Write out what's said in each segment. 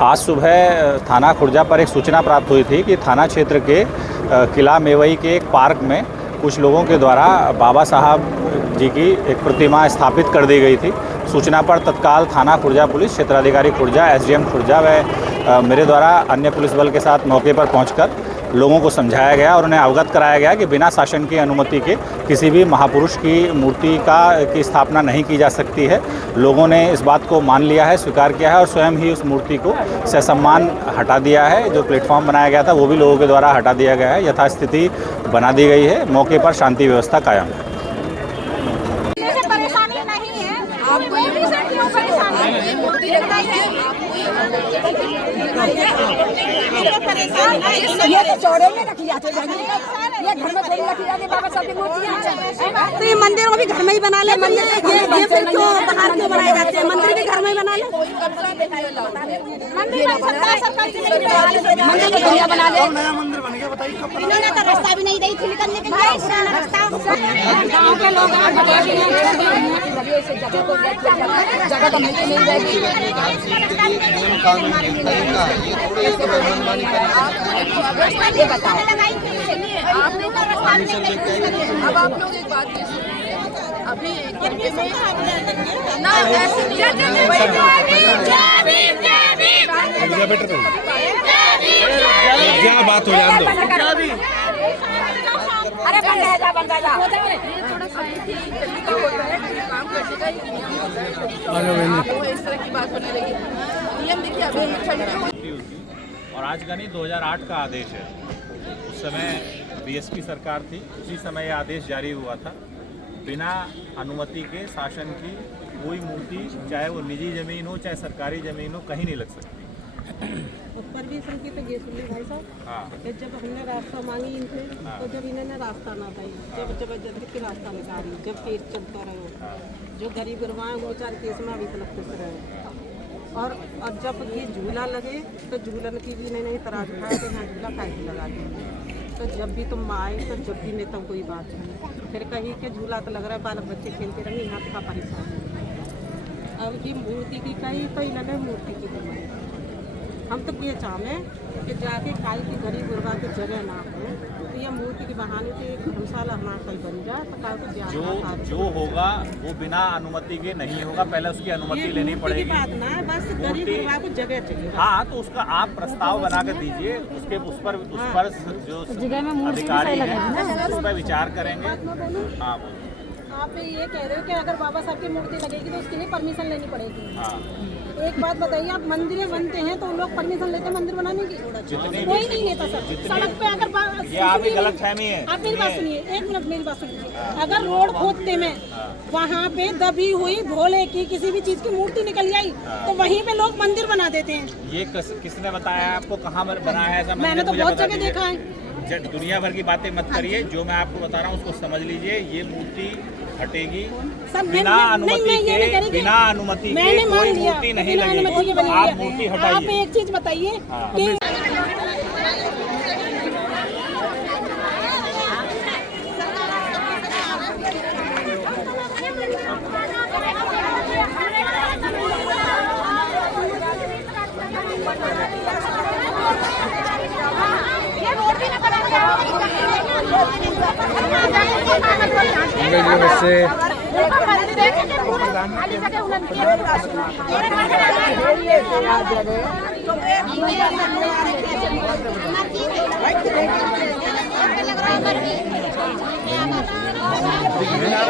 आज सुबह थाना खुर्जा पर एक सूचना प्राप्त हुई थी कि थाना क्षेत्र के किला मेवई के एक पार्क में कुछ लोगों के द्वारा बाबा साहब जी की एक प्रतिमा स्थापित कर दी गई थी। सूचना पर तत्काल थाना खुर्जा पुलिस, क्षेत्राधिकारी खुर्जा, एसडीएम खुर्जा व मेरे द्वारा अन्य पुलिस बल के साथ मौके पर पहुंचकर लोगों को समझाया गया और उन्हें अवगत कराया गया कि बिना शासन की अनुमति के किसी भी महापुरुष की मूर्ति की स्थापना नहीं की जा सकती है। लोगों ने इस बात को मान लिया है, स्वीकार किया है और स्वयं ही उस मूर्ति को ससम्मान हटा दिया है। जो प्लेटफॉर्म बनाया गया था वो भी लोगों के द्वारा हटा दिया गया है। यथास्थिति बना दी गई है। मौके पर शांति व्यवस्था कायम है। ये तो चौड़े में रखी जाती है, ये घर में थोड़ी रखी जाती है। बाबा साहब की मूर्तियां तो ये मंदिर भी घर में ही बना ले। मंदिर ये फिर क्यों बाहर क्यों बनाए जाते हैं? मंदिर भी घर में ही बना ले। मंदिर बढ़िया बना ले। नया मंदिर बन गया, बताइए कब? इन्होंने तो रास्ता भी नहीं दी थी निकलने के लिए। रास्ता गाँव के लोग जगह तो मिल जाएगी। ये बताओ, अब आप लोग एक बात ये सुनिए, अभी ना ऐसे क्या बात हो जान दो। अरे बंद जा। थोड़ा सा होता है काम करने का एक नियम होता है। इस तरह की बात होने लगी। नियम देखिए अभी और आज का नहीं, 2008 का आदेश है। उस समय बीएसपी सरकार थी, उसी समय यह आदेश जारी हुआ था। बिना अनुमति के शासन की कोई मूर्ति, चाहे वो निजी ज़मीन हो चाहे सरकारी ज़मीन हो, कहीं नहीं लग सकती। परमिशन की तो ये सुनिए भाई साहब। हाँ, जब हमने रास्ता मांगी इनसे, तो जब इन्होंने रास्ता ना पाई, जब जबरदस्ती रास्ता निकाली, जब केस चलता रहे, जो गरीब गुरबा वो चार केस में अभी तक खुश रहे। और जब ये झूला लगे तो झूलन की भी इन्होंने इतराज उठाया, तो यहाँ झूला कैसे लगा दिया। तो जब भी तुम आए तो जब भी नेता कोई बात नहीं, फिर कहीं के झूला तो लग रहा है, बालक बच्चे खेलते रहेंगे, यहाँ का परेशान। अब ये मूर्ति की कही तो इन्होंने मूर्ति की बनाई। हम तो ये चाहे कि जाके खाई की गरीब गुरबा की जगह ना हो, तो ये मूर्ति के बहाने से एक धर्मशाला हमारा कहीं बन जाए तो काल को जो होगा वो बिना अनुमति के नहीं होगा। पहले उसकी अनुमति लेनी पड़ेगी। बात ना, बस गरीब गुरबा को जगह चाहिए। हाँ, तो उसका आप प्रस्ताव बना कर दीजिए, उस पर जो अधिकारी हैं उस पर विचार करेंगे। हाँ, आप ये कह रहे हो कि अगर बाबा साहब की मूर्ति लगेगी तो उसके लिए परमिशन लेनी पड़ेगी। हाँ। एक बात बताइए, आप मंदिर बनते हैं तो लोग परमिशन लेते हैं मंदिर बनाने की? कोई नहीं लेता सर। सड़क पे अगर ये आपकी गलतफहमी है। आप मेरी बात सुनिए, एक मिनट मेरी बात सुनिए। अगर रोड खोदते में वहाँ पे दबी हुई भोले की किसी भी चीज की मूर्ति निकल आई तो वहीं पे लोग मंदिर बना देते हैं। ये किसने बताया आपको? कहाँ बनाया है ऐसा? मैंने तो बहुत जगह देखा है। दुनिया भर की बातें मत करिए, जो मैं आपको बता रहा हूँ उसको समझ लीजिए। ये मूर्ति हटेगी बिना अनुमति के। बिना अनुमति के कोई मूर्ति नहीं लगेगी। आप मूर्ति हटाइए। आप एक चीज बताइए कि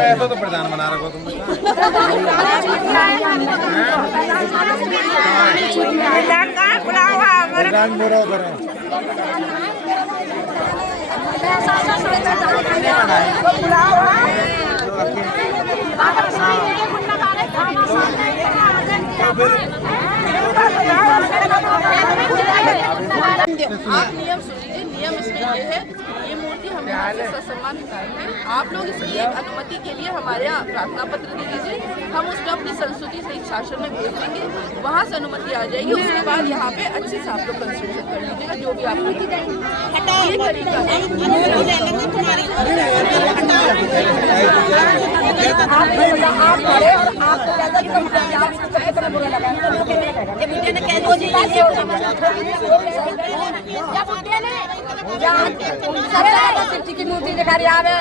ऐसा तो प्रधान बना रखो तुम। प्रधान मोरा करो। आप नियम सुन लीजिए। नियम इसमें ये है, ये मूर्ति हम यहाँ से ससम्मान हटाएंगे। आप लोग इसकी अनुमति के लिए हमारे यहाँ प्रार्थना पत्र दे दीजिए। हम उसमें अपनी संस्तुति सहित शासन में भेज देंगे, वहाँ से अनुमति आ जाएगी। उसके बाद यहाँ पे अच्छे से आप लोग कंस्ट्रक्शन कर लीजिएगा, जो भी आप ये तरीका है। मोदी का शिव जी की मूर्ति दिखा रही है,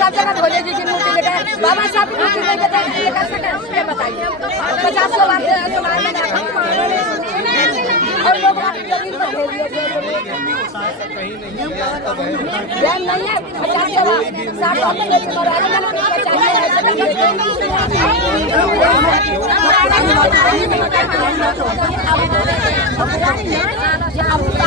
सब जगह भोले जी की मूर्ति दिखा, बाबा साहब की मूर्ति लेके बताइए 50 और लोग नहीं है 50 60